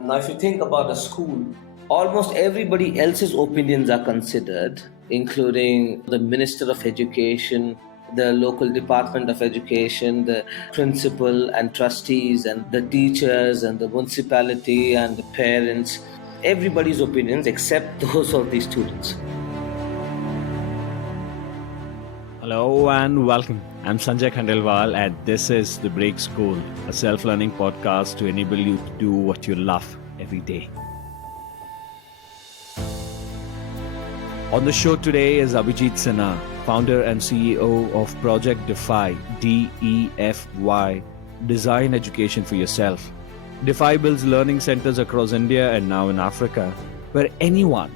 Now, if you think about a school, almost everybody else's opinions are considered, including the Minister of Education, the local Department of Education, the principal and trustees, and the teachers, and the municipality, and the parents. Everybody's opinions except those of the students. Hello and welcome. I'm Sanjay Khandelwal, and this is The Break School, a self-learning podcast to enable you to do what you love every day. On the show today is Abhijit Sinha, founder and CEO of Project DEFY, DEFY, Design Education for Yourself. DEFY builds learning centers across India and now in Africa, where anyone,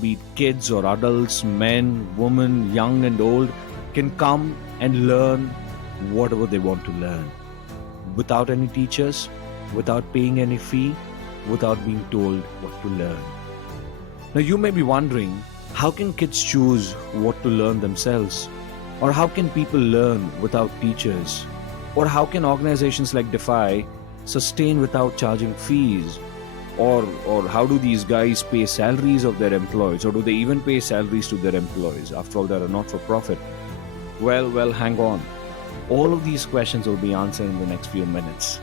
be it kids or adults, men, women, young and old, can come and learn whatever they want to learn. Without any teachers, without paying any fee, without being told what to learn. Now you may be wondering, how can kids choose what to learn themselves? Or how can people learn without teachers? Or how can organizations like DEFY sustain without charging fees? Or how do these guys pay salaries of their employees? Or do they even pay salaries to their employees? After all, they're a not-for-profit. Well, hang on. All of these questions will be answered in the next few minutes.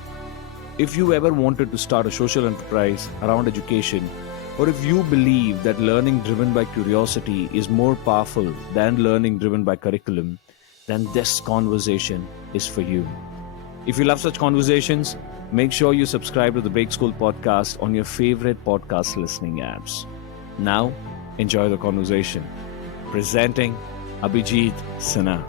If you ever wanted to start a social enterprise around education, or if you believe that learning driven by curiosity is more powerful than learning driven by curriculum, then this conversation is for you. If you love such conversations, make sure you subscribe to the Break School podcast on your favorite podcast listening apps. Now, enjoy the conversation. Presenting Abhijit Sinha.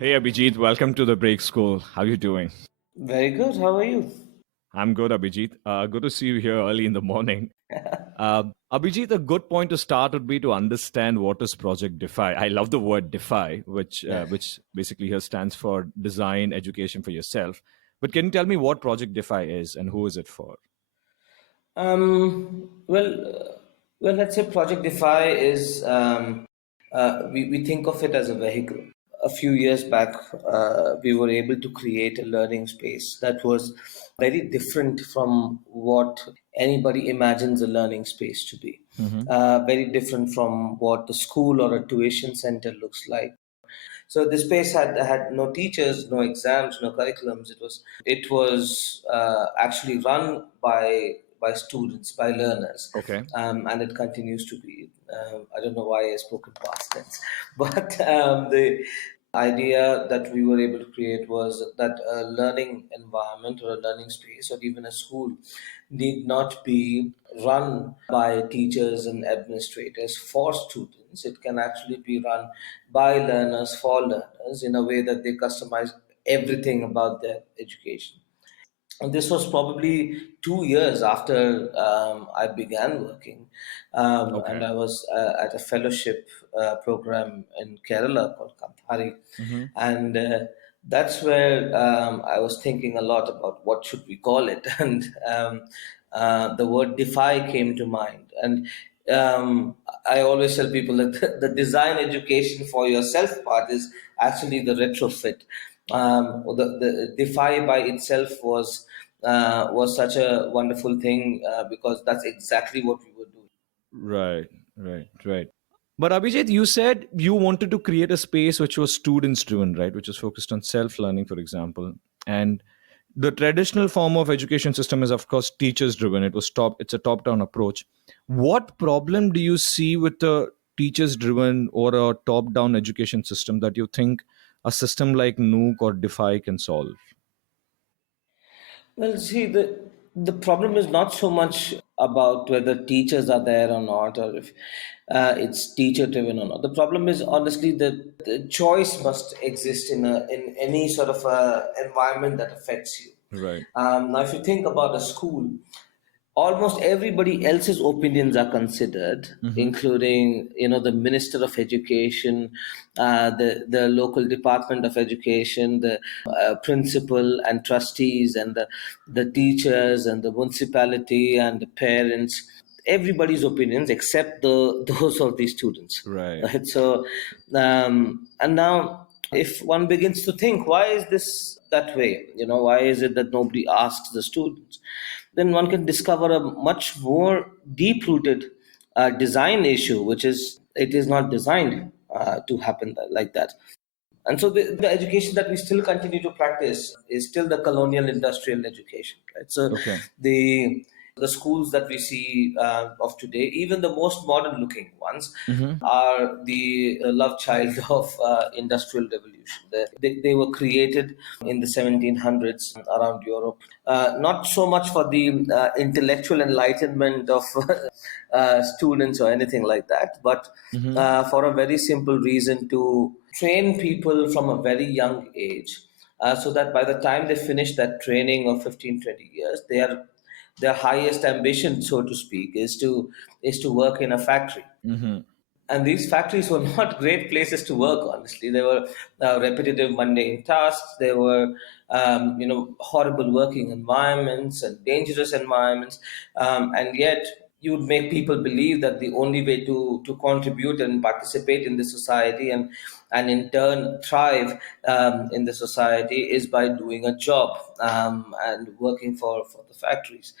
Hey Abhijit, welcome to the Break School. How are you doing? Very good. How are you? I'm good, Abhijit. Good to see you here early in the morning. Abhijit, a good point to start would be to understand what is Project DEFY. I love the word DEFY, which basically here stands for Design Education for Yourself. But can you tell me what Project DEFY is and who is it for? Well, let's say Project DeFi is we think of it as a vehicle. A few years back, we were able to create a learning space that was very different from what anybody imagines a learning space to be. Very different from what the school or a tuition center looks like. So the space had no teachers, no exams, no curriculums. It was actually run by students, by learners, Okay. and it continues to be. I don't know why I spoke in past tense, but the idea that we were able to create was that a learning environment or a learning space or even a school need not be run by teachers and administrators for students. It can actually be run by learners for learners in a way that they customize everything about their education. And this was probably 2 years after I began working, and Okay. I was at a fellowship program in Kerala called Kampari, and that's where I was thinking a lot about what should we call it, and the word "defy" came to mind, and I always tell people that the design education for yourself part is actually the retrofit. The defy by itself was such a wonderful thing because that's exactly what we were doing. Right. But Abhijit, you said you wanted to create a space which was students driven, right? Which was focused on self learning, for example. And the traditional form of education system is, of course, teachers driven. It's a top down approach. What problem do you see with the teachers driven or a top down education system that you think a system like Nook or Defy can solve? Well, see, the problem is not so much about whether teachers are there or not, or if it's teacher driven or not. The problem is honestly that the choice must exist in any sort of environment that affects you. Right. Now, if you think about a school, almost everybody else's opinions are considered, including the Minister of Education, the local Department of Education, the principal and trustees, and the teachers, and the municipality, and the parents. Everybody's opinions except those of the students. Right. Right? So, and now If one begins to think, why is this that way? Why is it that nobody asks the students? Then one can discover a much more deep-rooted design issue, which is it is not designed to happen like that. And so the education that we still continue to practice is still the colonial industrial education, right? So Okay. the the schools that we see of today, even the most modern looking ones, Mm-hmm. are the love child of industrial revolution. They were created in the 1700s around Europe, not so much for the intellectual enlightenment of students or anything like that, but Mm-hmm. for a very simple reason, to train people from a very young age, so that by the time they finish that training of 15, 20 years, their highest ambition, so to speak, is to work in a factory. Mm-hmm. And these factories were not great places to work, honestly. They were repetitive, mundane tasks. They were, horrible working environments and dangerous environments. And yet, you would make people believe that the only way to contribute and participate in the society, and in turn thrive in the society, is by doing a job and working for the factories.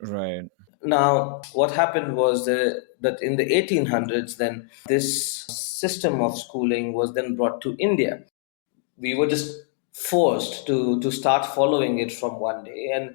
Right. Now, what happened was that in the 1800s, then this system of schooling was then brought to India. We were just forced to start following it from one day, and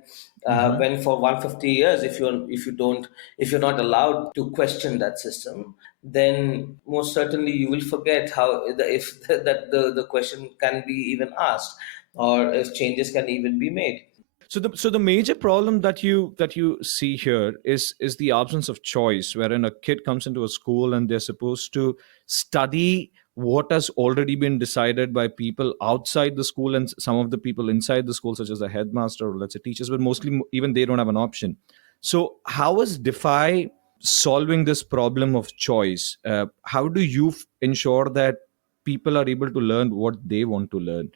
Mm-hmm. when for 150 years, if you're not allowed to question that system, then most certainly you will forget how if that the question can be even asked, or if changes can even be made. So the major problem that you see here is the absence of choice, wherein a kid comes into a school and they're supposed to study what has already been decided by people outside the school and some of the people inside the school, such as the headmaster or let's say teachers, but mostly even they don't have an option. So how is Defy solving this problem of choice? How do you ensure that people are able to learn what they want to learn?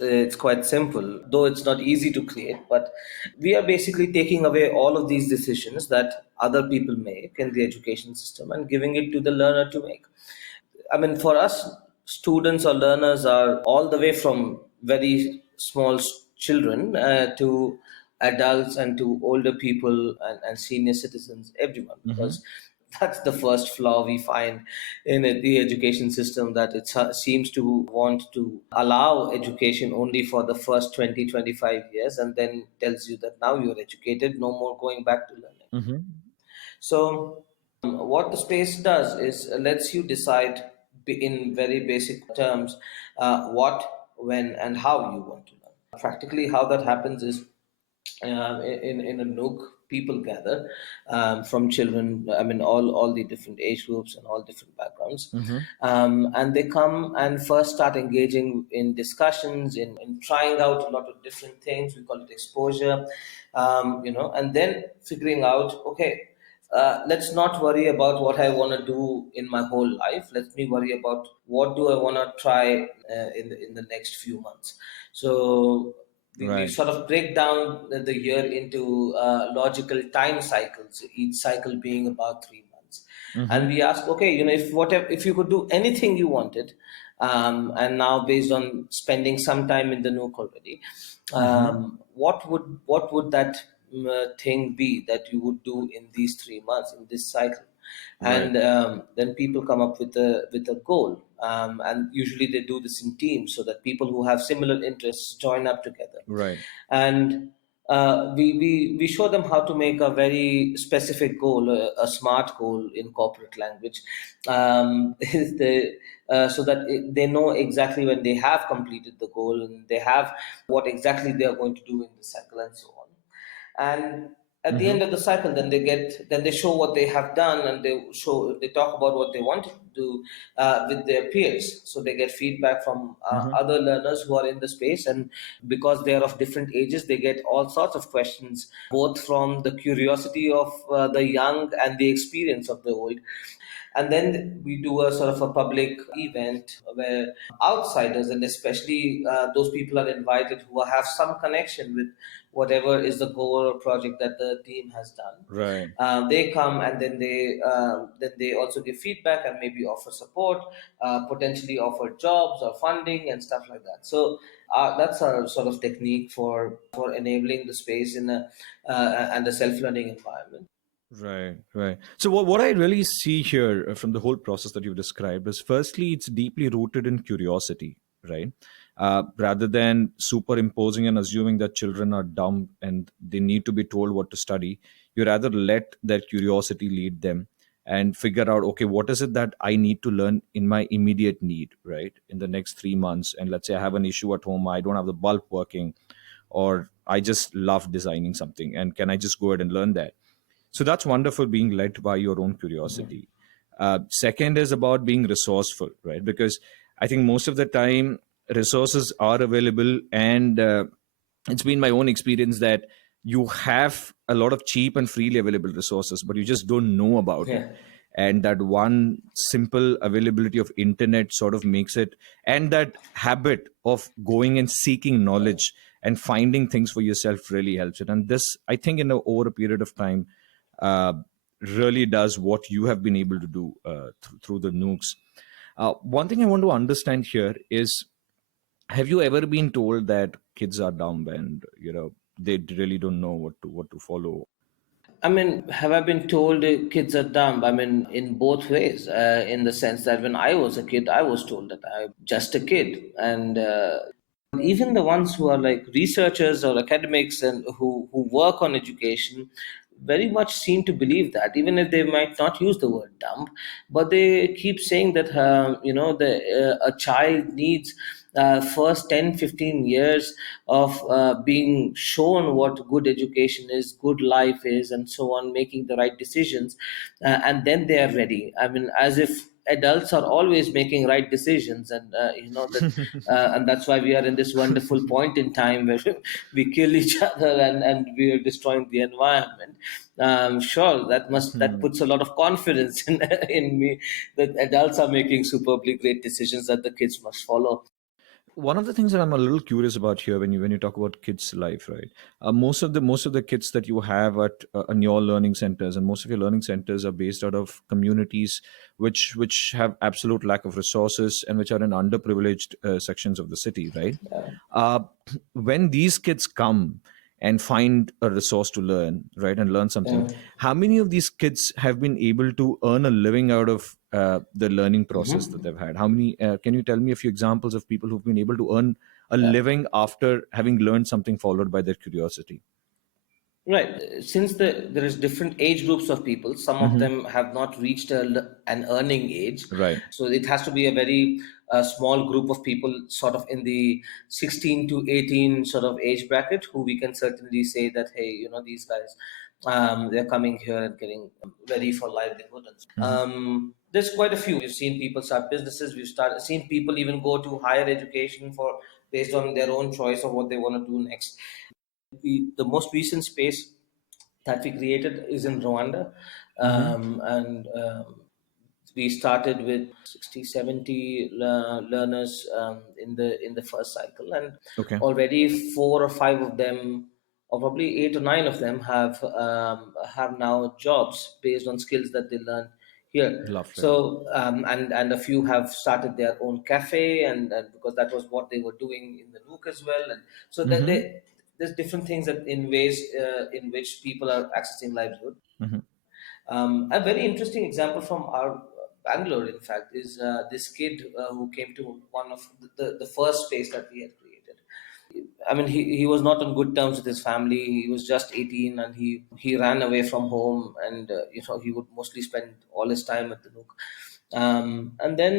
It's quite simple, though it's not easy to create. But we are basically taking away all of these decisions that other people make in the education system and giving it to the learner to make. I mean, for us, students or learners are all the way from very small children to adults and to older people and senior citizens, everyone, Mm-hmm. because that's the first flaw we find in the education system, that it seems to want to allow education only for the first 20, 25 years, and then tells you that now you're educated, no more going back to learning. Mm-hmm. So, what the space does is lets you decide in very basic terms what, when, and how you want to learn. Practically, how that happens is in a nook, people gather from children. I mean, all the different age groups and all different backgrounds, Mm-hmm. and they come and first start engaging in discussions, in trying out a lot of different things. We call it exposure, and then figuring out, okay, let's not worry about what I want to do in my whole life. Let me worry about what do I want to try in the next few months. So we Right. sort of break down the year into logical time cycles, each cycle being about 3 months. And Mm-hmm. we ask, okay, if you could do anything you wanted, and now based on spending some time in the nook already, Mm-hmm. what would that thing be that you would do in these 3 months in this cycle? Right. And then people come up with a goal, and usually they do this in teams, so that people who have similar interests join up together, Right. and we show them how to make a very specific goal, a smart goal in corporate language, is so that they know exactly when they have completed the goal, and they have what exactly they are going to do in the cycle, and so on. And at the Mm-hmm. end of the cycle, then they show what they have done, and they talk about what they wanted to do with their peers, so they get feedback from Mm-hmm. other learners who are in the space. And because they are of different ages, they get all sorts of questions, both from the curiosity of the young and the experience of the old. And then we do a sort of a public event where outsiders, and especially those people, are invited who have some connection whatever is the goal or project that the team has done. Right. They come and then they also give feedback and maybe offer support, potentially offer jobs or funding and stuff like that. So that's our sort of technique for enabling the space in a and a self-learning environment. Right, right. So what I really see here from the whole process that you've described is, firstly, it's deeply rooted in curiosity, right? Rather than superimposing and assuming that children are dumb and they need to be told what to study, you rather let their curiosity lead them and figure out, okay, what is it that I need to learn in my immediate need, right? In the next 3 months. And let's say I have an issue at home, I don't have the bulb working, or I just love designing something, and can I just go ahead and learn that? So that's wonderful, being led by your own curiosity. Second is about being resourceful, right? Because I think most of the time resources are available, and it's been my own experience that you have a lot of cheap and freely available resources, but you just don't know about it. Yeah. And that one simple availability of internet sort of makes it, and that habit of going and seeking knowledge and finding things for yourself really helps it. And this, I think, over a period of time, uh, really does what you have been able to do through the nooks. One thing I want to understand here is, have you ever been told that kids are dumb and they really don't know what to follow? I mean, have I been told kids are dumb? I mean, in both ways, in the sense that when I was a kid, I was told that I'm just a kid. And even the ones who are like researchers or academics and who work on education very much seem to believe that, even if they might not use the word dumb, but they keep saying that, a child needs first 10, 15 years of being shown what good education is, good life is, and so on, making the right decisions, and then they are ready. I mean, as if adults are always making right decisions, and that and that's why we are in this wonderful point in time where we kill each other and we are destroying the environment. Sure, that puts a lot of confidence in me that adults are making superbly great decisions that the kids must follow. One of the things that I'm a little curious about here, when you talk about kids' life, right? Most of the kids that you have at in your learning centers, and most of your learning centers are based out of communities which have absolute lack of resources and which are in underprivileged sections of the city, right? uh, when these kids come and find a resource to learn, right, and learn something, Yeah. how many of these kids have been able to earn a living out of the learning process that Mhm. they've had? How many, can you tell me a few examples of people who've been able to earn a Yeah. living after having learned something followed by their curiosity? Right. Since there is different age groups of people, some of Hmm. them have not reached an earning age. Right. So it has to be a very small group of people, sort of in the 16 to 18 sort of age bracket, who we can certainly say that, hey, these guys, they're coming here and getting ready for livelihood. Hmm. There's quite a few. We've seen people start businesses. Seen people even go to higher education for based on their own choice of what they want to do next. The most recent space that we created is in Rwanda, Hmm. and we started with 60, 70 learners in the first cycle, and Okay. already four or five of them, or probably eight or nine of them, have now jobs based on skills that they learned here. Lovely. So and a few have started their own cafe, and because that was what they were doing in the Nook as well, and so that Hmm. there's different things that in ways in which people are accessing livelihood. Hmm. A very interesting example from our Bangalore, in fact, is this kid who came to one of the first space that we had created. I mean, he was not on good terms with his family. He was just 18, and he ran away from home, and he would mostly spend all his time at the Nook. And then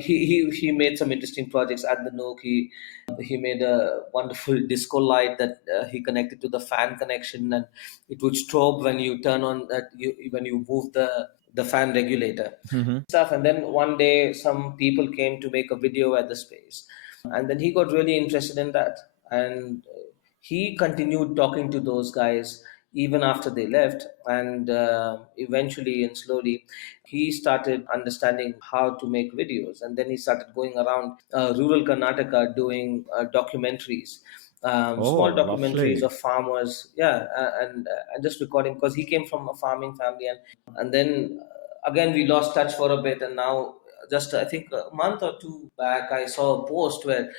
he made some interesting projects at the Nook. He made a wonderful disco light that he connected to the fan connection, and it would strobe when you turn on that when you move the fan regulator Hmm. stuff. And then one day some people came to make a video at the space, and then he got really interested in that, and he continued talking to those guys even after they left, and eventually and slowly he started understanding how to make videos, and then he started going around rural Karnataka doing documentaries, Oh, small documentaries lovely. of farmers, yeah, and just recording because he came from a farming family, and then again we lost touch for a bit, and now just I think a month or two back I saw a post where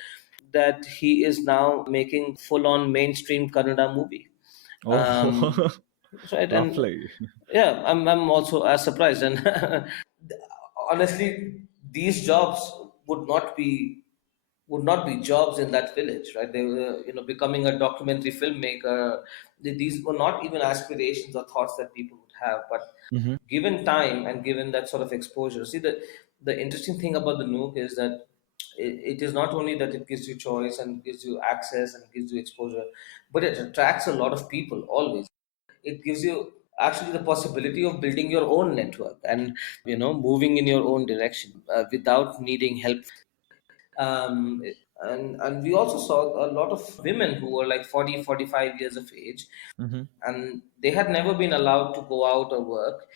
that he is now making full on mainstream Kannada movie. Um, Oh, right, and lovely. yeah, I'm also as surprised, and honestly, these jobs would not be would not be jobs in that village, right? They were, becoming a documentary filmmaker. These were not even aspirations or thoughts that people would have, but Hmm. given time and given that sort of exposure. See, the interesting thing about the Nook is that it is not only that it gives you choice and gives you access and gives you exposure, but it attracts a lot of people always. It gives you actually the possibility of building your own network and moving in your own direction without needing help. um, and we also saw a lot of women who were like 40, 45 years of age, Hmm. and they had never been allowed to go out or work,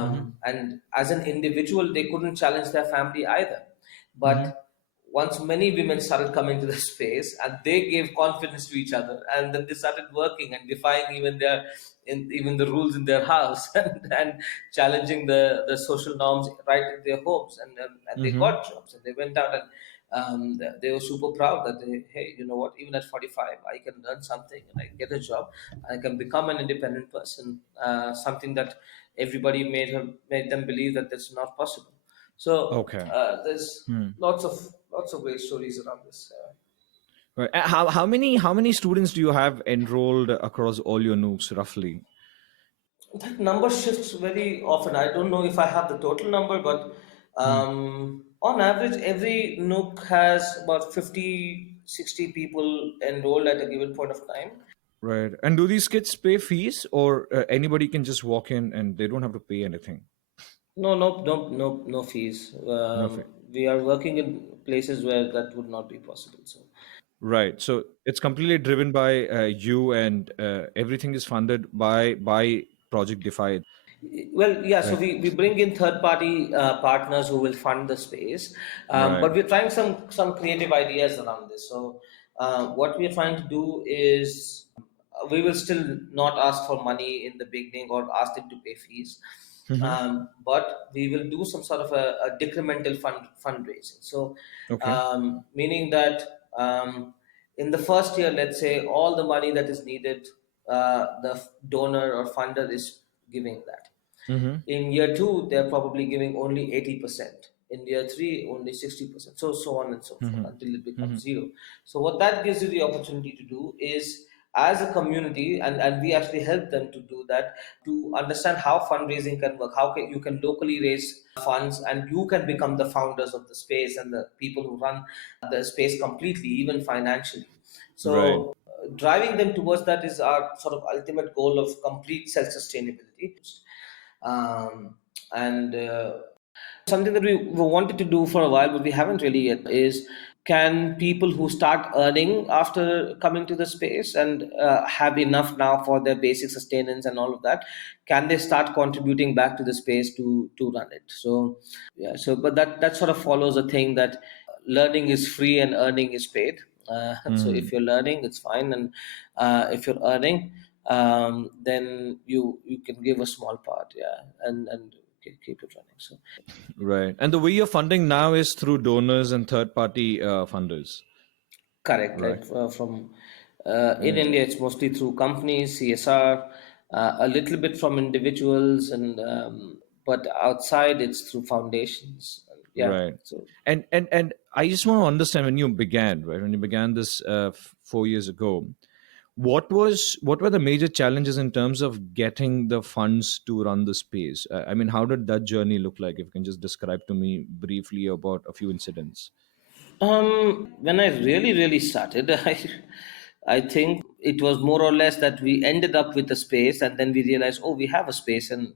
Hmm. and as an individual they couldn't challenge their family either. Hmm. But once many women started coming to the space and they gave confidence to each other, and then they started working and defying even the rules in their house, and challenging the social norms right in their homes, and they Hmm. got jobs and they went out, and they were super proud that hey, you know what, even at 45 I can learn something and I get a job, I can become an independent person, something that everybody made them believe that that's not possible. So Okay. there's Hmm. lots of great stories around this. Right. How many students do you have enrolled across all your nooks roughly? That number shifts very often. I don't know if I have the total number, but Hmm. on average, every Nook has about 50, 60 people enrolled at a given point of time. Right. And do these kids pay fees, or anybody can just walk in and they don't have to pay anything? No, no, no, no, no fees. No fee. We are working in places where that would not be possible. So. Right. So it's completely driven by you, and everything is funded by Project Defy. Well, yeah, so Right. we bring in third party partners who will fund the space, Right. but we're trying some creative ideas around this. So what we're trying to do is we will still not ask for money in the beginning or ask them to pay fees, Hmm. but we will do some sort of a decremental fundraising. So Okay. meaning that in the first year, let's say all the money that is needed, the donor or funder is giving that. Hmm. In year two, they're probably giving only 80%. In year three, only 60%. So on and so forth Hmm. until it becomes Hmm. zero. So what that gives you the opportunity to do is, as a community, and we actually help them to do that, to understand how fundraising can work, how you can locally raise funds, and you can become the founders of the space and the people who run the space completely, even financially. Right. So driving them towards that is our sort of ultimate goal of complete self-sustainability. um, and something that we wanted to do for a while but we haven't really yet is, can people who start earning after coming to the space and have enough now for their basic sustenance and all of that, can they start contributing back to the space to run it? So yeah, so but that sort of follows a thing that learning is free and earning is paid. So if Hmm. you're learning, it's fine, and if you're earning, then you can give a small part, yeah, and keep it running. So Right. And the way you're funding now is through donors and third party funders. correct, Right. like from in Right. India, it's mostly through companies, CSR, a little bit from individuals, and but outside it's through foundations. Yeah, Right. so And I just want to understand, when you began, right? When you began this 4 years ago, what were the major challenges in terms of getting the funds to run the space? I mean, how did that journey look like? If you can just describe to me briefly about a few incidents. when I really started, I think it was more or less that we ended up with a space, and then we realized, oh, we have a space, and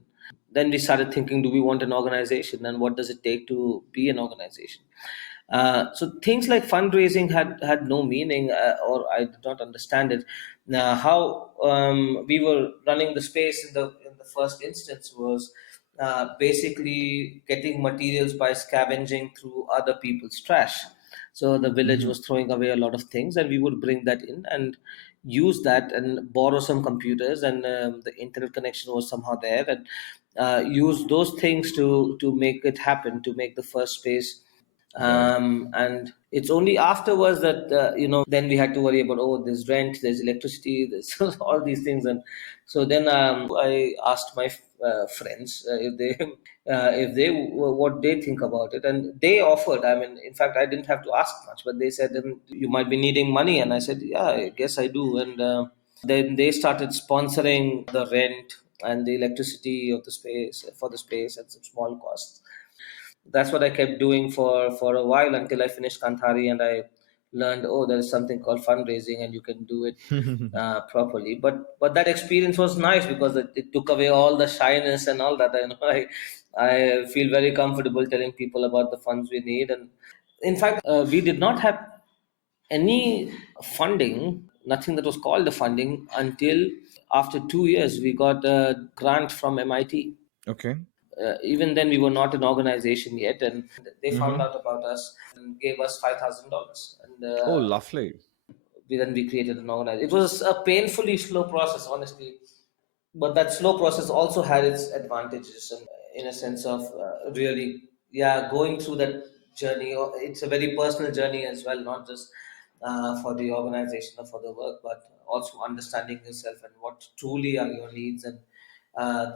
then we started thinking, do we want an organization, and what does it take to be an organization? So things like fundraising had no meaning, or I did not understand it. Now, how we were running the space in the first instance was basically getting materials by scavenging through other people's trash. So the village Hmm. was throwing away a lot of things, and we would bring that in and use that and borrow some computers, and the internet connection was somehow there, and use those things to make it happen, to make the first space. Right. And it's only afterwards that then we had to worry about, oh, there's rent, there's electricity, there's all these things. And so then I asked my friends if they what they think about it, and they offered. I mean, in fact, I didn't have to ask much, but they said, you might be needing money, and I said, yeah, I guess I do. And then they started sponsoring the rent and the electricity of the space, for the space, at some small costs. That's what I kept doing for a while, until I finished Kanthari, and I learned, oh, there's something called fundraising, and you can do it properly. But that experience was nice, because it took away all the shyness and all that. I feel very comfortable telling people about the funds we need. And in fact, we did not have any funding, nothing that was called the funding, until after 2 years we got a grant from MIT. Okay. Even then, we were not an organization yet, and they found Hmm. out about us and gave us $5,000. And Oh, lovely. we created an organization. It was a painfully slow process, honestly, but that slow process also had its advantages, and in a sense of really, yeah, going through that journey. It's a very personal journey as well, not just for the organization or for the work, but also understanding yourself and what truly are your needs, and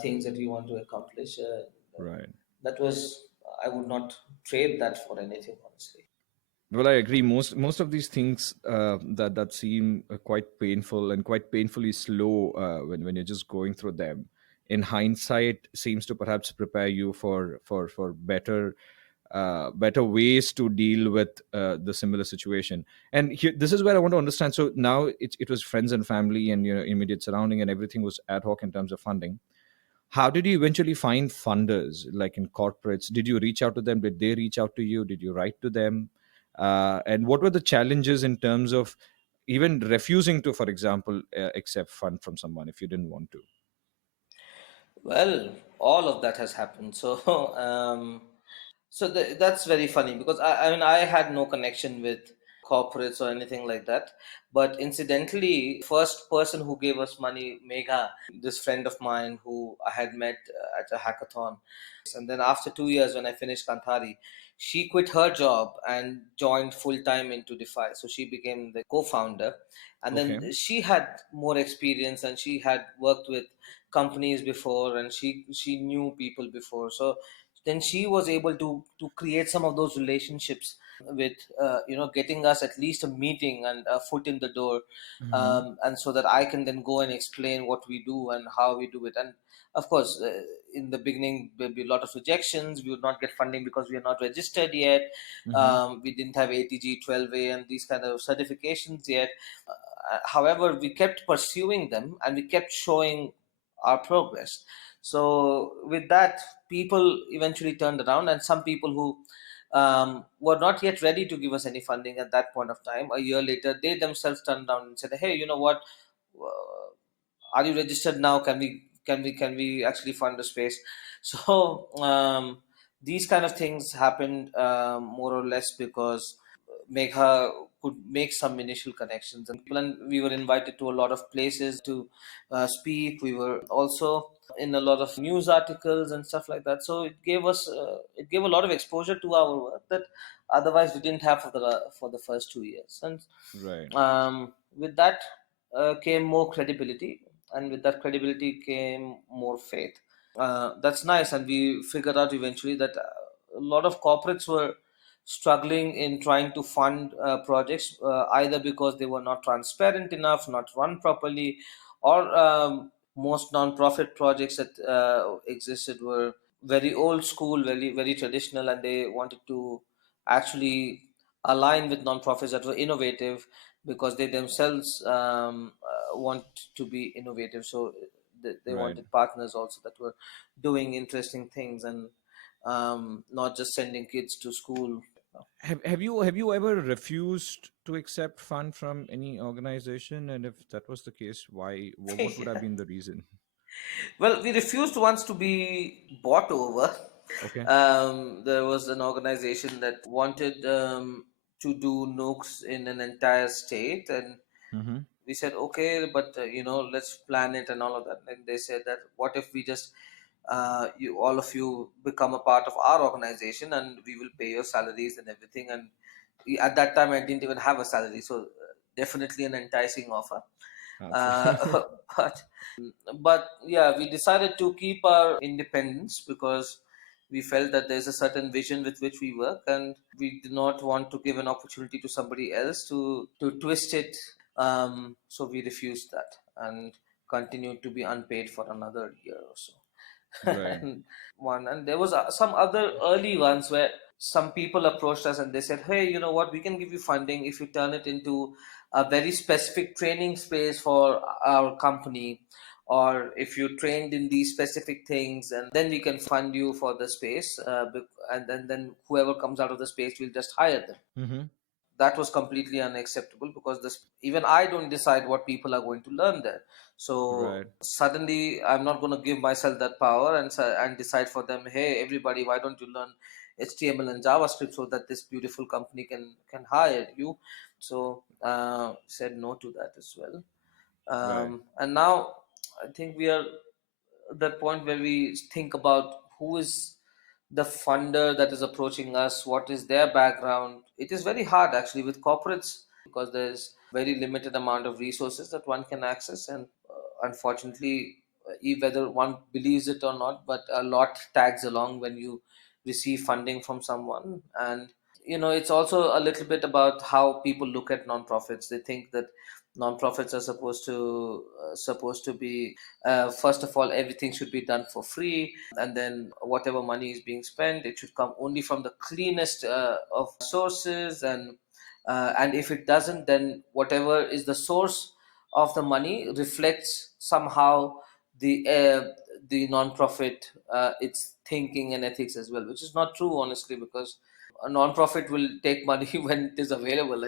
things that you want to accomplish. Right. That was, I would not trade that for anything, honestly. Well, I agree. Most of these things that seem quite painful and quite painfully slow when you're just going through them, in hindsight, seems to perhaps prepare you for better ways to deal with the similar situation. And here, this is where I want to understand. So now it was friends and family and immediate surrounding, and everything was ad hoc in terms of funding. How did you eventually find funders, like in corporates? Did you reach out to them? Did they reach out to you? Did you write to them? And what were the challenges in terms of even refusing to, for example, accept fund from someone if you didn't want to? Well, all of that has happened. So, that's very funny, because I mean, I had no connection with corporates or anything like that. But incidentally, first person who gave us money, Megha, this friend of mine who I had met at a hackathon. And then after 2 years, when I finished Kanthari, she quit her job and joined full time into DeFi. So she became the co-founder. And Okay. then she had more experience, and she had worked with companies before, and she knew people before. So then she was able to create some of those relationships with getting us at least a meeting and a foot in the door, Hmm. and so that I can then go and explain what we do and how we do it. And of course, in the beginning there'll be a lot of rejections. We would not get funding because we are not registered yet. Hmm. We didn't have ATG 12A and these kind of certifications yet. However, we kept pursuing them, and we kept showing our progress. So with that, people eventually turned around, and some people who were not yet ready to give us any funding at that point of time, a year later, they themselves turned around and said, "Hey, you know what? Are you registered now? Can we actually fund the space?" So these kind of things happened, more or less because Megha could make some initial connections, and we were invited to a lot of places to speak. We were also in a lot of news articles and stuff like that. So it gave a lot of exposure to our work that otherwise we didn't have for the first 2 years. And Right. with that came more credibility, and with that credibility came more faith. That's nice, and we figured out eventually that a lot of corporates were struggling in trying to fund projects, either because they were not transparent enough, not run properly, or most non-profit projects that existed were very old school, very very traditional, and they wanted to actually align with non-profits that were innovative, because they themselves want to be innovative. So they Right. wanted partners also that were doing interesting things, and not just sending kids to school. Have you ever refused to accept fund from any organization? And if that was the case, why? What would have been the reason? Well, we refused once to be bought over. Okay. There was an organization that wanted. to do nooks in an entire state, and Mm-hmm. we said okay, but let's plan it and all of that. And they said that what if we just you all of you become a part of our organization and we will pay your salaries and everything. And at that time I didn't even have a salary, so definitely an enticing offer. Absolutely. uh, but yeah, we decided to keep our independence because we felt that there's a certain vision with which we work, and we did not want to give an opportunity to somebody else to twist it. So we refused that and continued to be unpaid for another year or so. Right. And and there was some other early ones where some people approached us and they said, hey, you know what, we can give you funding if you turn it into a very specific training space for our company, or if you trained in these specific things, and then we can fund you for the space, and then whoever comes out of the space, we'll just hire them. Mm-hmm. That was completely unacceptable because this, even I don't decide what people are going to learn there. So Right. suddenly I'm not going to give myself that power and decide for them, hey everybody, why don't you learn HTML and JavaScript so that this beautiful company can hire you. So said no to that as well. Right. And now I think we are at that point where we think about who is the funder that is approaching us, what is their background. It is very hard actually with corporates because there's very limited amount of resources that one can access, and unfortunately, whether one believes it or not, but a lot tags along when you receive funding from someone. And it's also a little bit about how people look at nonprofits. They think that nonprofits are supposed to be, first of all, everything should be done for free, and then whatever money is being spent, it should come only from the cleanest of sources. And if it doesn't, then whatever is the source of the money reflects somehow the nonprofit, its thinking and ethics as well, which is not true, honestly, because a nonprofit will take money when it is available.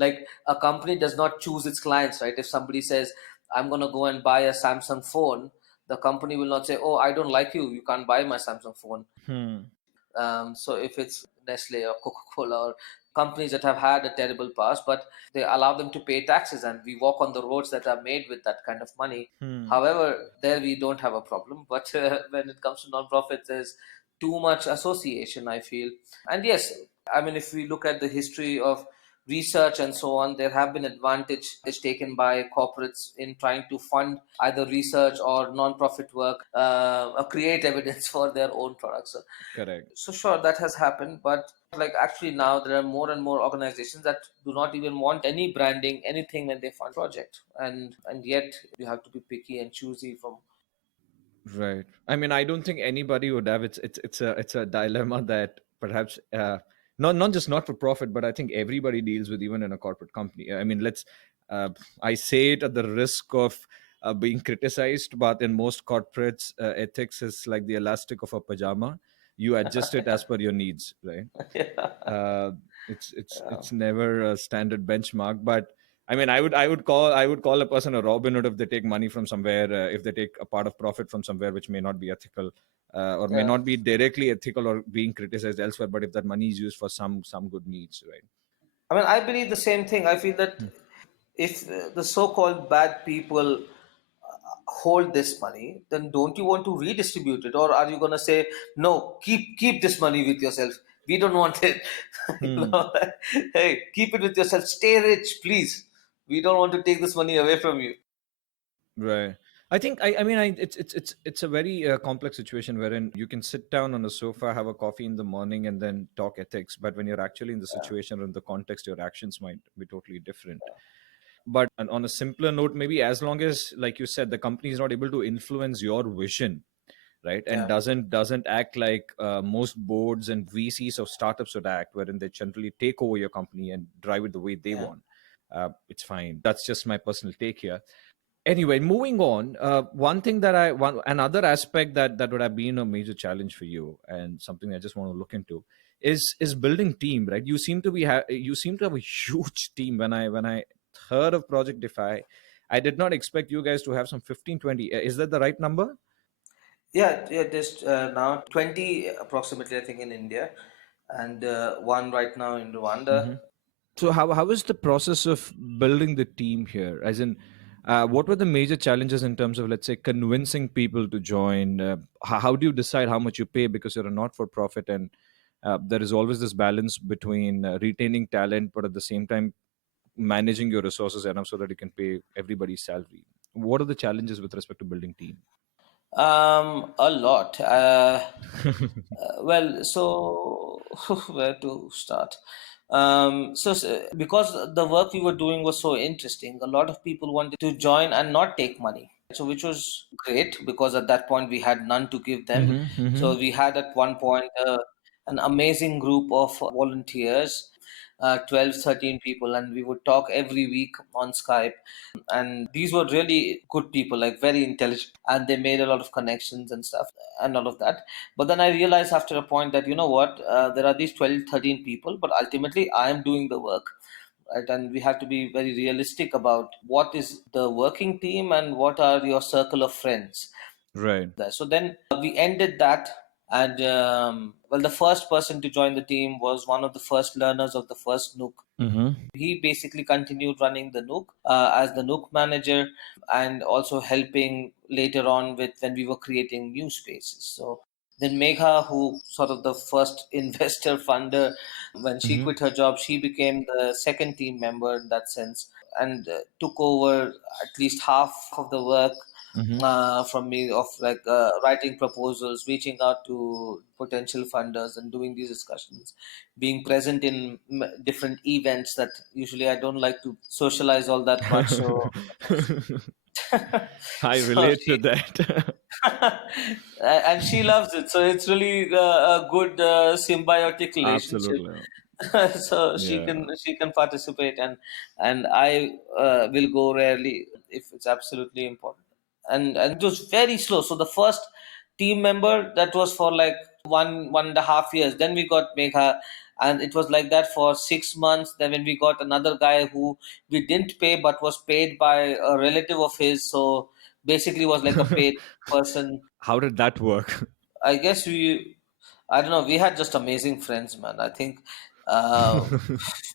Like a company does not choose its clients, right? If somebody says, I'm going to go and buy a Samsung phone, the company will not say, oh, I don't like you, you can't buy my Samsung phone. Hmm. So if it's Nestle or Coca-Cola or companies that have had a terrible past, but they allow them to pay taxes, and we walk on the roads that are made with that kind of money. Hmm. However, there we don't have a problem. But when it comes to nonprofits, there's too much association, I feel. And yes, I mean, if we look at the history of research and so on, there have been advantage taken by corporates in trying to fund either research or non-profit work, create evidence for their own products. Correct. So sure, that has happened, but like actually now there are more and more organizations that do not even want any branding, anything when they fund project, and yet you have to be picky and choosy from. Right. I mean, I don't think anybody would have. It's a dilemma that perhaps not just not for profit, but I think everybody deals with even in a corporate company. I mean, let's. I say it at the risk of being criticized, but in most corporates, ethics is like the elastic of a pajama. You adjust it as per your needs, right? Yeah. uh, it's never a standard benchmark. But I mean, I would call a person a Robin Hood if they take money from somewhere, if they take a part of profit from somewhere which may not be ethical, or may Yeah. not be directly ethical or being criticized elsewhere, but if that money is used for some good needs, right? I mean, I believe the same thing. I feel that if the so-called bad people hold this money, then don't you want to redistribute it, or are you going to say, no, keep this money with yourself? We don't want it. Hmm. Hey, keep it with yourself. Stay rich, please. We don't want to take this money away from you. Right. I think I mean it's a very complex situation wherein you can sit down on a sofa, have a coffee in the morning, and then talk ethics. But when you're actually in the situation or in the context, your actions might be totally different. But on a simpler note, maybe as long as, like you said, the company is not able to influence your vision, right, and Yeah, doesn't act like most boards and VCs of startups would act, wherein they generally take over your company and drive it the way they yeah, want. It's fine. That's just my personal take here. Anyway, moving on, one thing that another aspect that would have been a major challenge for you, and something I just want to look into, is building team, right? You seem to have a huge team. When I heard of Project Defy, I did not expect you guys to have some 15, 20. Is that the right number? yeah. There's now 20 approximately, I think, in India. and one right now in Rwanda. Hmm. So how is the process of building the team here? As in, what were the major challenges in terms of, let's say, convincing people to join? How do you decide how much you pay, because you're a not-for-profit, and there is always this balance between retaining talent, but at the same time managing your resources enough so that you can pay everybody's salary. What are the challenges with respect to building team? A lot. Well, so where to start? Because the work we were doing was so interesting, a lot of people wanted to join and not take money. So, which was great because at that point we had none to give them. Hmm. Hmm. So, we had at one point an amazing group of volunteers, 12, 13 people, and we would talk every week on Skype. And these were really good people, like very intelligent, and they made a lot of connections and stuff and all of that. But then I realized after a point that, you know what, there are these 12, 13 people, but ultimately I am doing the work. Right, and we have to be very realistic about what is the working team and what are your circle of friends. Right. So then we ended that, and well, the first person to join the team was one of the first learners of the first Nook. Hmm. He basically continued running the Nook as the Nook manager, and also helping later on with when we were creating new spaces. So then Megha, who sort of the first investor funder, when she Hmm. quit her job, she became the second team member in that sense, and took over at least half of the work Hmm. from me, of like writing proposals, reaching out to potential funders, and doing these discussions, being present in different events that usually I don't like to socialize all that much. So, I so relate to she that. and she loves it. So it's really a good symbiotic relationship. Absolutely. So Yeah. she can participate, and I will go rarely if it's absolutely important. And it was very slow. So the first team member, that was for like 1.5 years. Then we got Megha, and it was like that for 6 months. Then when we got another guy who we didn't pay but was paid by a relative of his, so basically was like a paid person. How did that work? I guess I don't know, we had just amazing friends, man. I think uh,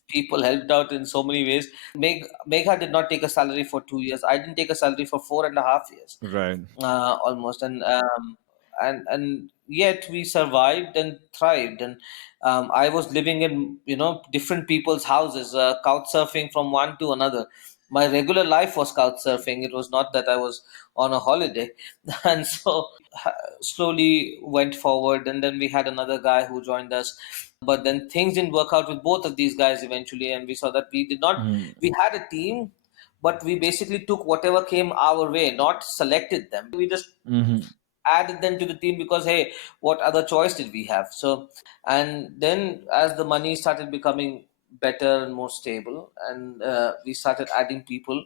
people helped out in so many ways. Megha did not take a salary for 2 years. I didn't take a salary for 4.5 years, Right. almost, and yet we survived and thrived. And I was living in, different people's houses, couch surfing from one to another. My regular life was couch surfing. It was not that I was on a holiday. And so slowly went forward, and then we had another guy who joined us, but then things didn't work out with both of these guys eventually, and we saw that we did not we Mm-hmm. had a team, but we basically took whatever came our way, not selected them. We just Mm-hmm. added them to the team because, hey, what other choice did we have? So, and then as the money started becoming better and more stable, and we started adding people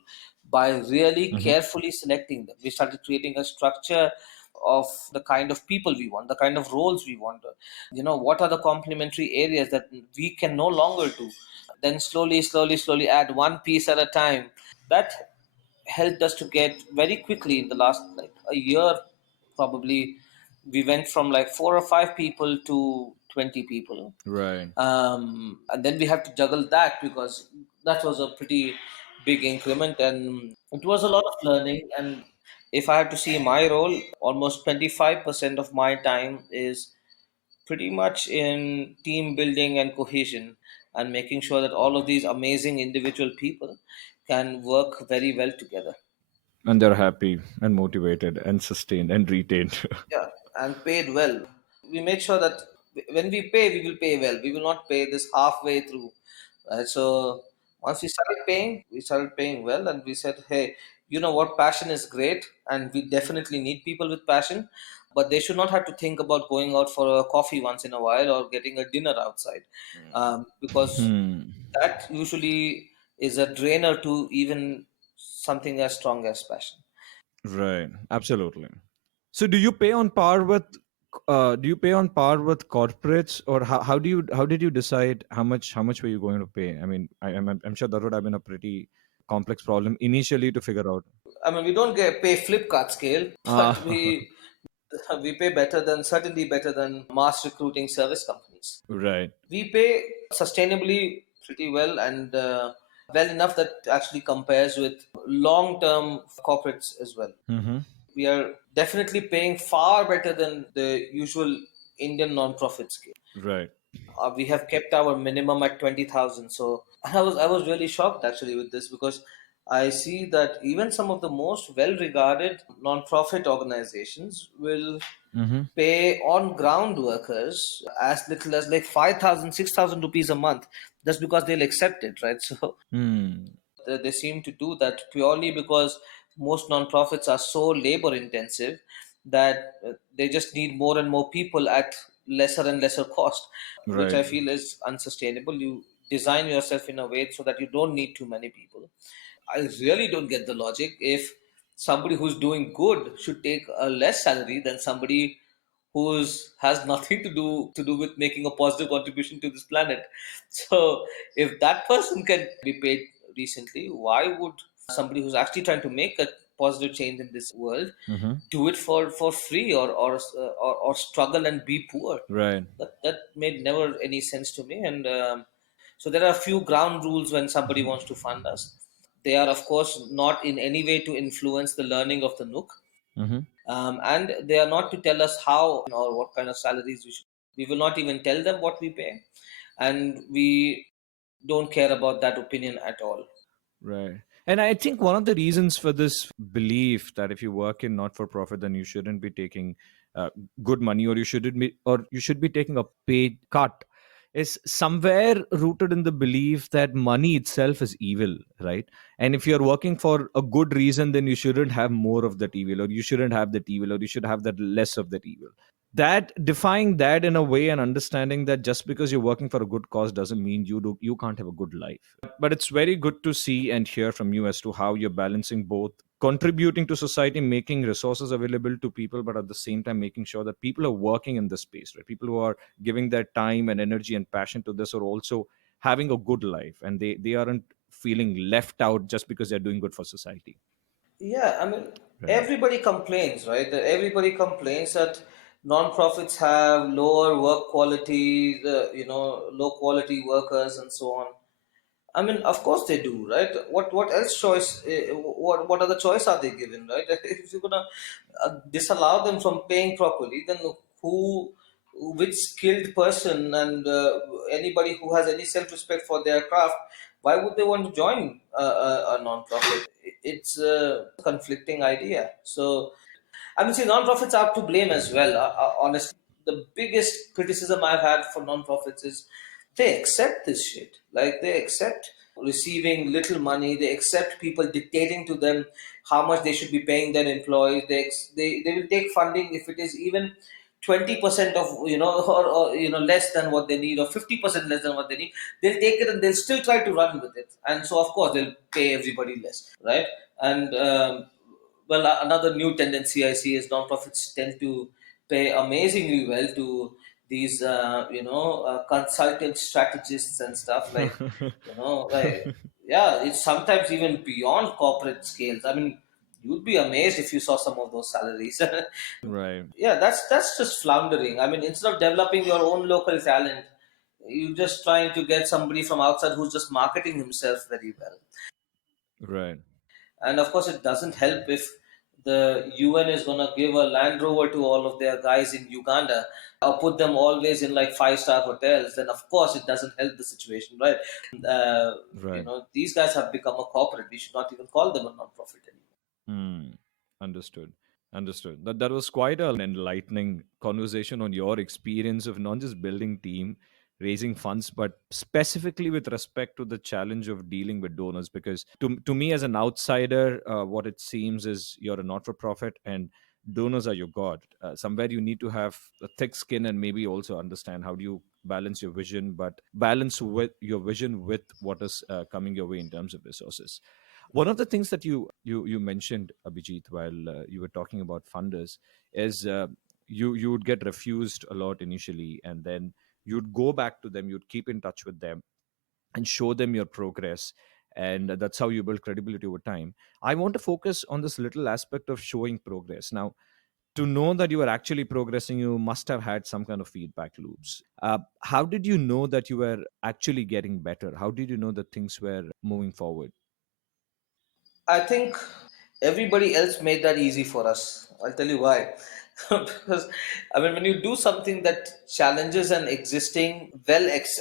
by really Mm-hmm. carefully selecting them. We started creating a structure of the kind of people we want, the kind of roles we want. What are the complementary areas that we can no longer do? Then slowly, slowly, slowly add one piece at a time. That helped us to get very quickly in the last like a year, probably. We went from like 4 or 5 people to 20 people. Right. And then we have to juggle that because that was a pretty big increment, and it was a lot of learning. And if I have to see my role, almost 25% of my time is pretty much in team building and cohesion, and making sure that all of these amazing individual people can work very well together. And they're happy and motivated and sustained and retained. Yeah, and paid well. We make sure that when we pay, we will pay well. We will not pay this halfway through. Right? So once we started paying well, and we said, hey, you know what? Passion is great, and we definitely need people with passion, but they should not have to think about going out for a coffee once in a while or getting a dinner outside, because Hmm. that usually is a drainer to even something as strong as passion. Right. Absolutely. So do you pay on par with corporates, or how did you decide how much were you going to pay? I mean, I'm sure that would have been a pretty complex problem initially to figure out. I mean, we don't get pay Flipkart scale, but Ah. we pay better than certainly better than mass recruiting service companies. companies. Right. We pay sustainably pretty well, and well enough that actually compares with long term corporates as well. Mm-hmm. We are definitely paying far better than the usual Indian non-profit scale. Right. We have kept our minimum at 20,000. So I was really shocked actually with this, because I see that even some of the most well-regarded non-profit organizations will Mm-hmm. pay on ground workers as little as like 5,000, 6,000 rupees a month, just because they'll accept it, right? So Mm. they seem to do that purely because most nonprofits are so labor intensive that they just need more and more people at lesser and lesser cost, which Right. I feel is unsustainable. You design yourself in a way so that you don't need too many people. I really don't get the logic if somebody who's doing good should take a less salary than somebody who's has nothing to do with making a positive contribution to this planet. So if that person can be paid decently, why would somebody who's actually trying to make a positive change in this world Mm-hmm. do it for free, or struggle and be poor? Right. That made never any sense to me. And so there are a few ground rules when somebody wants to fund us. They are, of course, not in any way to influence the learning of the Nook, Mm-hmm. and they are not to tell us how or what kind of salaries we should. We will not even tell them what we pay, and we don't care about that opinion at all. Right. And I think one of the reasons for this belief that if you work in not for profit, then you shouldn't be taking good money, or you should be taking a paid cut, is somewhere rooted in the belief that money itself is evil, right? And if you're working for a good reason, then you shouldn't have more of that evil, or you shouldn't have that evil, or you should have that less of that evil. That defying that in a way, and understanding that just because you're working for a good cause doesn't mean you can't have a good life. But it's very good to see and hear from you as to how you're balancing both contributing to society, making resources available to people, but at the same time making sure that people are working in this space, right? People who are giving their time and energy and passion to this are also having a good life, and they aren't feeling left out just because they're doing good for society. Yeah, I mean, Right. everybody complains, right? That everybody complains that non-profits have lower work quality, low quality workers and so on. I mean, of course they do, right? What else choice? What other choice are they given, right? If you're gonna disallow them from paying properly, then who, which skilled person and anybody who has any self-respect for their craft, why would they want to join a non-profit? It's a conflicting idea. So I mean, see, non-profits are to blame as well. Honestly, the biggest criticism I've had for non-profits is they accept this shit. Like they accept receiving little money. They accept people dictating to them how much they should be paying their employees. They will take funding if it is even 20% of or less than what they need, or 50% less than what they need. They'll take it and they'll still try to run with it. And so of course they'll pay everybody less, right? And well, another new tendency I see is nonprofits tend to pay amazingly well to these, consultant strategists and stuff, like yeah, it's sometimes even beyond corporate scales. I mean, you'd be amazed if you saw some of those salaries. Right. Yeah, that's just floundering. I mean, instead of developing your own local talent, you're just trying to get somebody from outside who's just marketing himself very well. Right. And of course, it doesn't help if the UN is going to give a Land Rover to all of their guys in Uganda, or put them always in like five-star hotels. Then, of course, it doesn't help the situation, right? Uh, Right. these guys have become a corporate. We should not even call them a non-profit anymore. Hmm. Understood. Understood. That was quite an enlightening conversation on your experience of not just building team, raising funds, but specifically with respect to the challenge of dealing with donors. Because to me, as an outsider, what it seems is you're a not-for-profit and donors are your god. Somewhere you need to have a thick skin and maybe also understand how do you balance your vision, but balance with your vision with what is coming your way in terms of resources. One of the things that you mentioned, Abhijit, while you were talking about funders, is you would get refused a lot initially, and then you'd go back to them, you'd keep in touch with them, and show them your progress, and that's how you build credibility over time. I want to focus on this little aspect of showing progress now. To know that you were actually progressing, you must have had some kind of feedback loops. How did you know that you were actually getting better? How did you know that things were moving forward? I think everybody else made that easy for us. I'll tell you why. Because, I mean, when you do something that challenges an existing,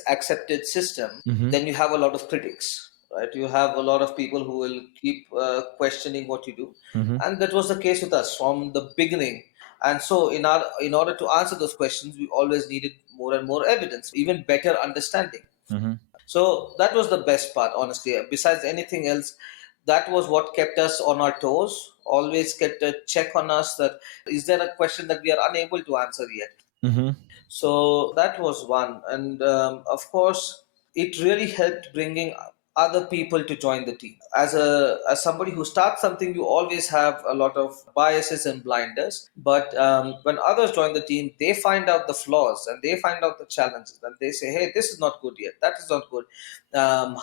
accepted system, Mm-hmm. then you have a lot of critics, right? You have a lot of people who will keep questioning what you do. Mm-hmm. And that was the case with us from the beginning. And so, in order to answer those questions, we always needed more and more evidence, even better understanding. Mm-hmm. So that was the best part, honestly. Besides anything else, that was what kept us on our toes, always kept a check on us that is there a question that we are unable to answer yet? Mm-hmm. So that was one. And of course, it really helped bringing other people to join the team. As somebody who starts something, you always have a lot of biases and blinders. But when others join the team, they find out the flaws and they find out the challenges. And they say, hey, this is not good yet. That is not good.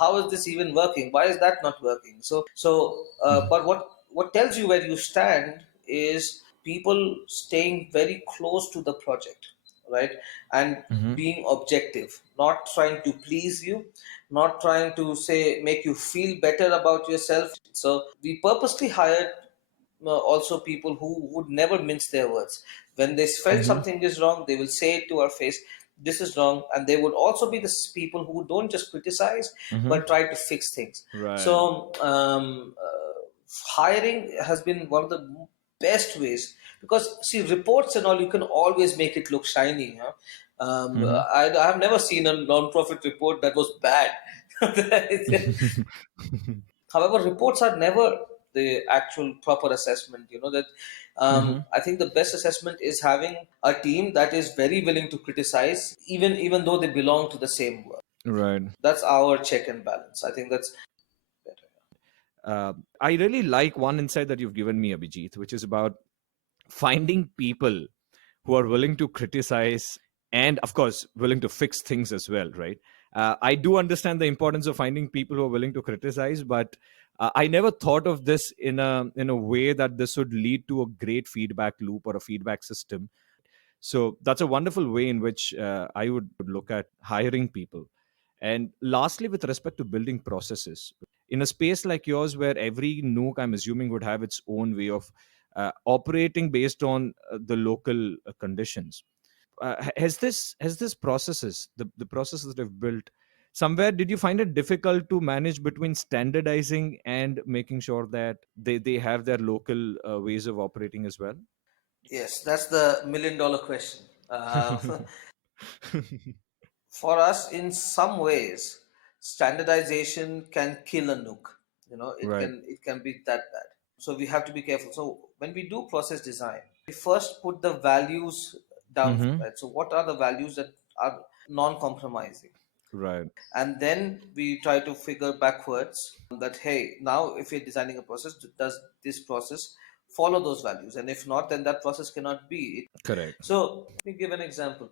How is this even working? Why is that not working? But what tells you where you stand is people staying very close to the project, right? And Mm-hmm. being objective, not trying to please you, not trying to say make you feel better about yourself. So we purposely hired also people who would never mince their words. When they felt Mm-hmm. something is wrong, they will say it to our face, this is wrong. And they would also be the people who don't just criticize Mm-hmm. but try to fix things. Right. So hiring has been one of the best ways, because see, reports and all, you can always make it look shiny, huh? Mm-hmm. I have never seen a non-profit report that was bad. However, reports are never the actual proper assessment. You know that Mm-hmm. I think the best assessment is having a team that is very willing to criticize, even though they belong to the same work. Right. That's our check and balance. I think that's better. I really like one insight that you've given me, Abhijit, which is about finding people who are willing to criticize and, of course, willing to fix things as well, right? I do understand the importance of finding people who are willing to criticize, but I never thought of this in a way that this would lead to a great feedback loop or a feedback system. So that's a wonderful way in which I would look at hiring people. And lastly, with respect to building processes, in a space like yours where every Nook, I'm assuming, would have its own way of operating based on the local conditions. Has this processes, the processes that have built, somewhere did you find it difficult to manage between standardizing and making sure that they have their local ways of operating as well? Yes, that's the million-dollar question. For us, in some ways, standardization can kill a nook. You know, Right. it can be that bad. So we have to be careful. So when we do process design, we first put the values down, Mm-hmm. right? So what are the values that are non-compromising? Right. And then we try to figure backwards that, hey, now if you're designing a process, does this process follow those values? And if not, then that process cannot be. Correct. So let me give an example.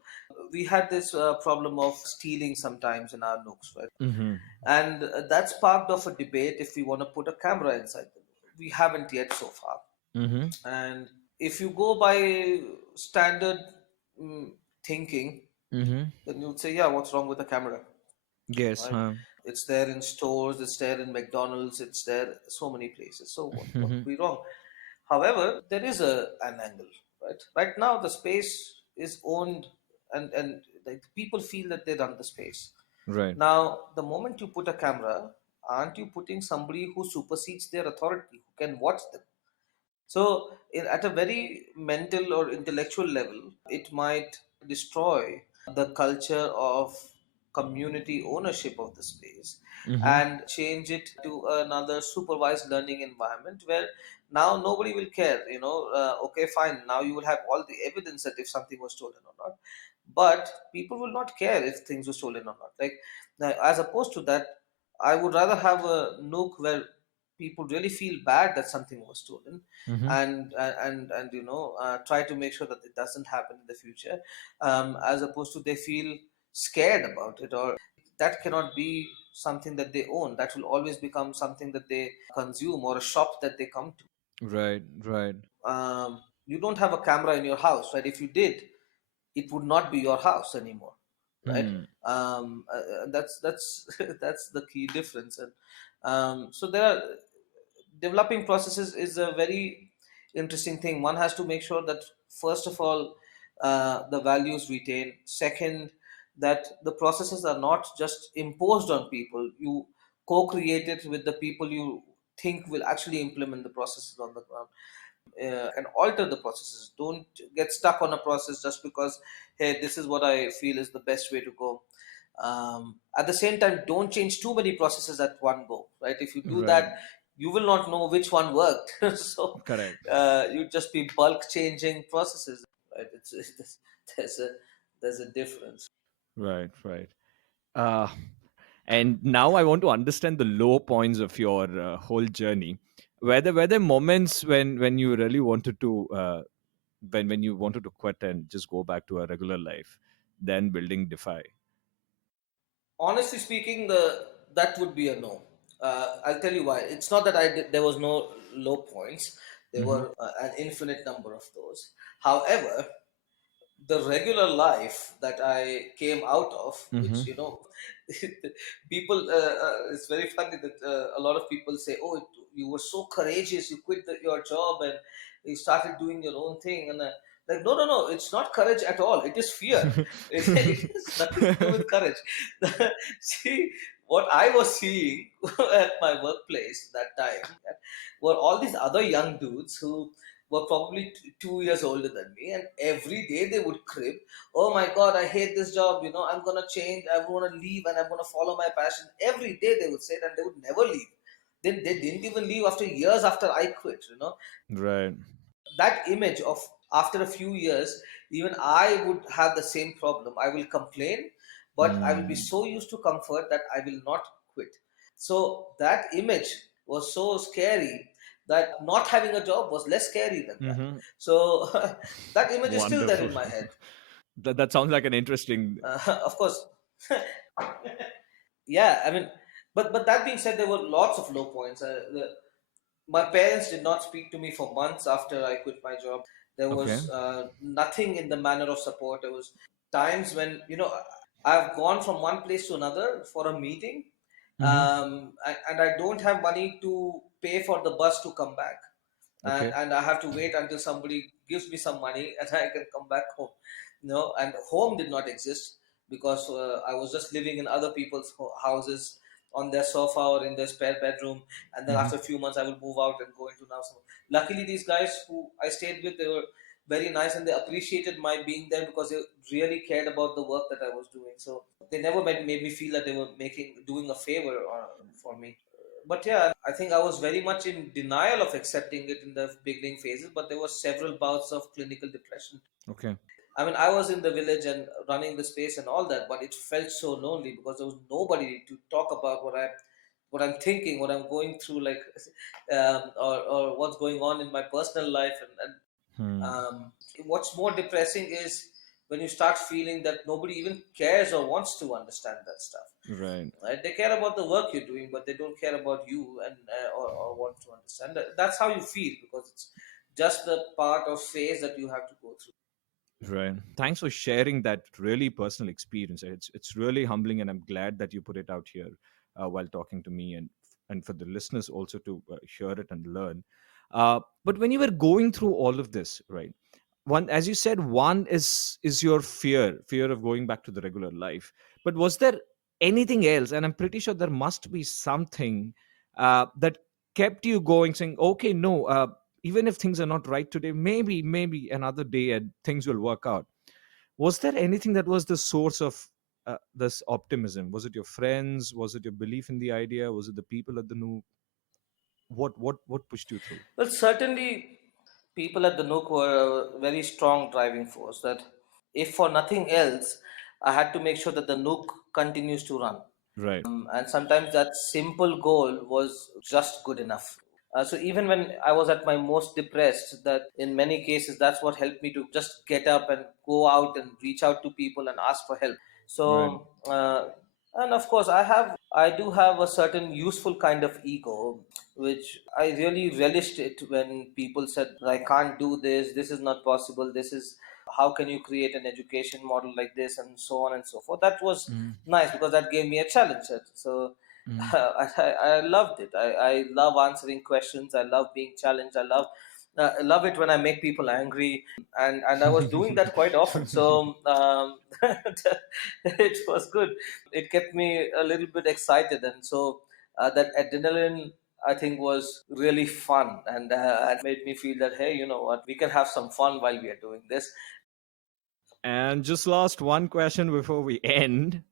We had this problem of stealing sometimes in our nooks, right? Mm-hmm. And that's part of a debate if we want to put a camera inside them. We haven't yet so far. Mm-hmm. And if you go by standard mm, thinking, Mm-hmm. then you'd say, yeah, what's wrong with the camera? Yes. Right? Huh? It's there in stores, it's there in McDonald's, it's there so many places. So what Mm-hmm. could be wrong? However, there is an angle, right? Right now, the space is owned, and like people feel that they run the space. Right. Now, the moment you put a camera, aren't you putting somebody who supersedes their authority, who can watch them? So, at a very mental or intellectual level, it might destroy the culture of community ownership of the space Mm-hmm. and change it to another supervised learning environment where now nobody will care. Okay, fine. Now you will have all the evidence that if something was stolen or not, but people will not care if things were stolen or not. Like, now, as opposed to that, I would rather have a nook where people really feel bad that something was stolen, Mm-hmm. and try to make sure that it doesn't happen in the future, as opposed to they feel scared about it, or that cannot be something that they own. That will always become something that they consume or a shop that they come to. Right. Right. You don't have a camera in your house, right? If you did, it would not be your house anymore, right? Hmm. That's that's the key difference. And so there are developing processes is a very interesting thing. One has to make sure that first of all, the values retain. Second, that the processes are not just imposed on people. You co-create it with the people you think will actually implement the processes on the ground, and alter the processes. Don't get stuck on a process just because, hey, this is what I feel is the best way to go. At the same time, don't change too many processes at one go, right? If you do Right. that, you will not know which one worked. So Correct. you just be bulk changing processes, right? There's a there's a difference. Right. Right. Uh, and now I want to understand the low points of your whole journey. Were there moments when you really wanted to when you wanted to quit and just go back to a regular life, then building Defy? Honestly speaking, the that would be a no. I'll tell you why. It's not that there was no low points. There Mm-hmm. were an infinite number of those. However, the regular life that I came out of, Mm-hmm. which people, it's very funny that a lot of people say, "Oh, you were so courageous, you quit your job and you started doing your own thing." And like, no, no, no, it's not courage at all. It is fear. It has nothing to do with courage. See, what I was seeing at my workplace that time were all these other young dudes who were probably 2 years older than me, and every day they would crib, "Oh my God, I hate this job. I'm gonna change. I want to leave, and I'm gonna follow my passion." Every day they would say it, and they would never leave. Then they didn't even leave after years after I quit. Right. That image of after a few years, even I would have the same problem. I will complain, but I will be Mm. so used to comfort that I will not quit. So that image was so scary that not having a job was less scary than that. Mm-hmm. So that image is still there Wonderful. in my head. That sounds like an interesting. Of course, yeah. I mean, but that being said, there were lots of low points. My parents did not speak to me for months after I quit my job. There Okay. was nothing in the manner of support. There was times when I've gone from one place to another for a meeting, Mm-hmm. and I don't have money to pay for the bus to come back, Okay. and I have to wait until somebody gives me some money and I can come back home. And home did not exist because I was just living in other people's houses on their sofa or in their spare bedroom, and then Mm-hmm. after a few months I would move out and go into now. Luckily, these guys who I stayed with, they were very nice and they appreciated my being there because they really cared about the work that I was doing. So they never made me feel that they were doing a favor for me. But yeah, I think I was very much in denial of accepting it in the beginning phases, but there were several bouts of clinical depression. Okay. I mean, I was in the village and running the space and all that, but it felt so lonely because there was nobody to talk about what I'm thinking, what I'm going through, like, or what's going on in my personal life. And Hmm. what's more depressing is when you start feeling that nobody even cares or wants to understand that stuff. Right. Right? They care about the work you're doing, but they don't care about you and or want to understand. That's how you feel because it's just the part of phase that you have to go through. Right. Thanks for sharing that really personal experience. It's really humbling, and I'm glad that you put it out here while talking to me, and for the listeners also to hear it and learn. But when you were going through all of this, right? One, as you said, one is your fear of going back to the regular life. But was there anything else? And I'm pretty sure there must be something that kept you going, saying, "Okay, no." Even if things are not right today, maybe another day and things will work out. Was there anything that was the source of this optimism? Was it your friends? Was it your belief in the idea? Was it the people at the new? What pushed you through? Well, certainly, people at the Nook were a very strong driving force. That if for nothing else, I had to make sure that the Nook continues to run. Right. And sometimes that simple goal was just good enough. So even when I was at my most depressed, that in many cases that's what helped me to just get up and go out and reach out to people and ask for help. Right. So And of course, I do have a certain useful kind of ego, which I really relished it when people said, I can't do this, this is not possible, this is, how can you create an education model like this, and so on and so forth. That was Mm, nice because that gave me a challenge. So mm. I loved it. I love answering questions. I love being challenged. I love it when I make people angry, and I was doing that quite often. So it was good. It kept me a little bit excited, and so that adrenaline, I think, was really fun, and made me feel that, hey, you know what, we can have some fun while we are doing this. And just last one question before we end.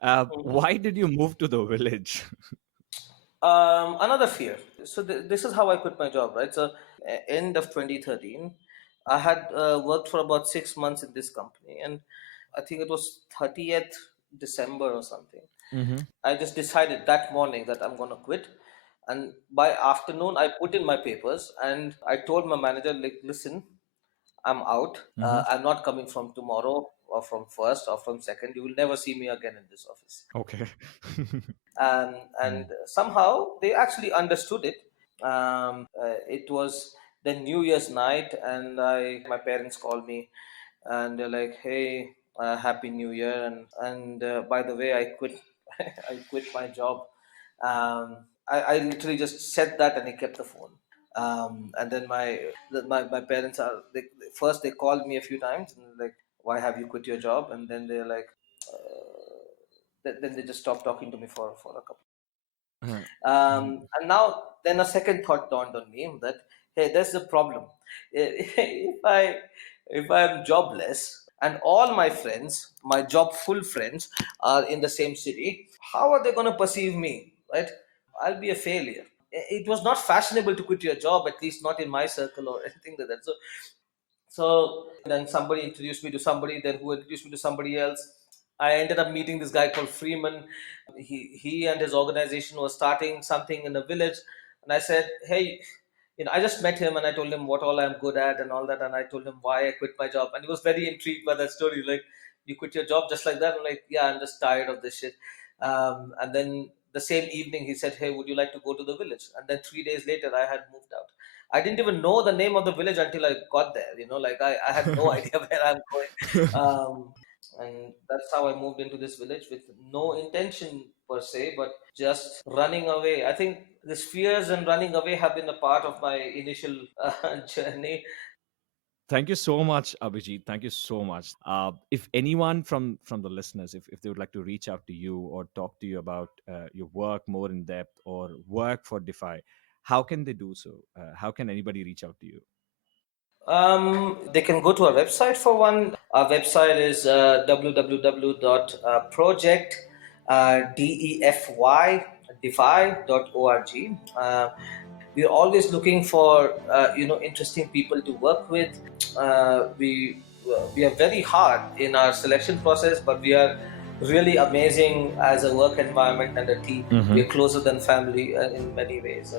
Why did you move to the village? Another fear. So this is how I quit my job, right? So end of 2013, I had worked for about 6 months in this company, and I think it was 30th December or something. Hmm. I just decided that morning that I'm gonna quit. And by afternoon, I put in my papers and I told my manager, like, listen, I'm out. Hmm. I'm not coming from tomorrow or from first or from second. You will never see me again in this office. Okay. And Mm. somehow they actually understood it. It was the New Year's night, and my parents called me, and they're like, "Hey, Happy New Year!" And by the way, I quit. I quit my job. Um, I literally just said that, and he kept the phone. And then my parents are, first they called me a few times and like, "Why have you quit your job?" And then they're like, then they just stopped talking to me for a couple. Uh, And now, then a second thought dawned on me that, hey, there's the problem. If I'm jobless and all my friends, my job full friends, are in the same city, how are they going to perceive me? Right? I'll be a failure. It was not fashionable to quit your job, at least not in my circle or anything like that. So then somebody introduced me to somebody, then who introduced me to somebody else. I ended up meeting this guy called Freeman. He and his organization was starting something in a village, and I said, hey, I just met him and I told him what all I'm good at and all that, and I told him why I quit my job, and he was very intrigued by that story. Like, you quit your job just like that? I'm like, yeah, I'm just tired of this shit. And then the same evening he said, hey, would you like to go to the village? And then 3 days later I had moved out. I didn't even know the name of the village until I got there. Like I had no idea where I'm going. And that's how I moved into this village with no intention per se, but just running away. I think these fears and running away have been a part of my initial journey. Thank you so much, Abhijit. Thank you so much. If anyone from the listeners, if they would like to reach out to you or talk to you about your work more in depth or work for Defy, how can they do so? How can anybody reach out to you? They can go to our website for one. Our website is www.project.defy.org. We're always looking for interesting people to work with. We are very hard in our selection process, but we are really amazing as a work environment and a team. We Mhm. are closer than family in many ways.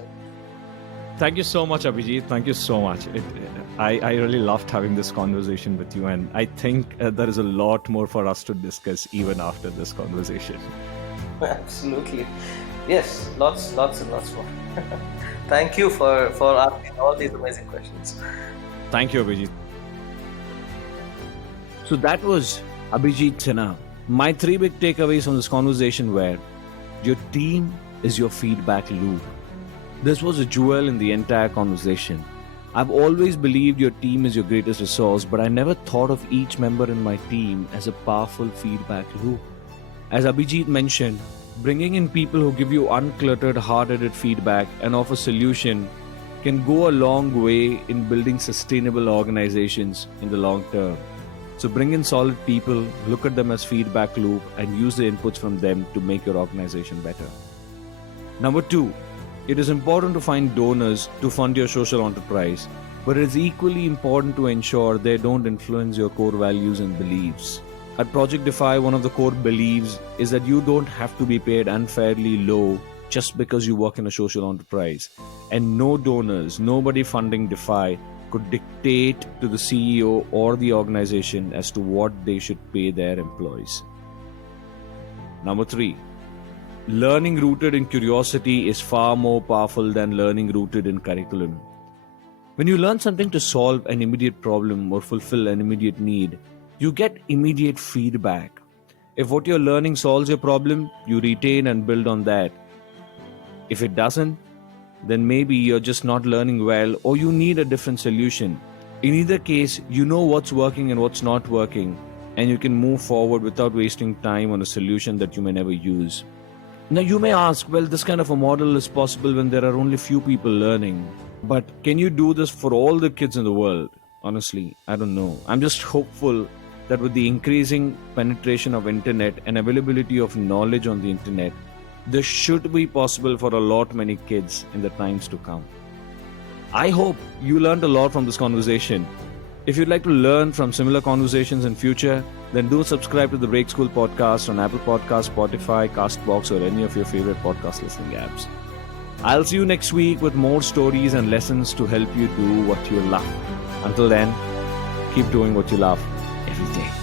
Thank you so much, Abhijit. Thank you so much. I really loved having this conversation with you, and I think there is a lot more for us to discuss even after this conversation. Absolutely. Yes, lots and lots more. Thank you for asking all these amazing questions. Thank you, Abhijit. So that was Abhijit Sinha. My three big takeaways from this conversation were: your team is your feedback loop. This was a jewel in the entire conversation. I've always believed your team is your greatest resource, but I never thought of each member in my team as a powerful feedback loop. As Abhijit mentioned, bringing in people who give you uncluttered, hard-headed feedback and offer solution can go a long way in building sustainable organizations in the long term. So bring in solid people, look at them as feedback loop, and use the inputs from them to make your organization better. Number two, it is important to find donors to fund your social enterprise, but it is equally important to ensure they don't influence your core values and beliefs. At Project DEFY, one of the core beliefs is that you don't have to be paid unfairly low just because you work in a social enterprise. And no donors, nobody funding DEFY could dictate to the CEO or the organization as to what they should pay their employees. Number three, Learning rooted in curiosity is far more powerful than learning rooted in curriculum. When you learn something to solve an immediate problem or fulfill an immediate need, you get immediate feedback. If what you're learning solves your problem, you retain and build on that. If it doesn't, then maybe you're just not learning well or you need a different solution. In either case, you know what's working and what's not working, and you can move forward without wasting time on a solution that you may never use. Now, you may ask, well, this kind of a model is possible when there are only few people learning. But can you do this for all the kids in the world? Honestly, I don't know. I'm just hopeful that with the increasing penetration of internet and availability of knowledge on the internet, this should be possible for a lot many kids in the times to come. I hope you learned a lot from this conversation. If you'd like to learn from similar conversations in future, then do subscribe to the Break School podcast on Apple Podcasts, Spotify, Castbox, or any of your favorite podcast listening apps. I'll see you next week with more stories and lessons to help you do what you love. Until then, keep doing what you love every day.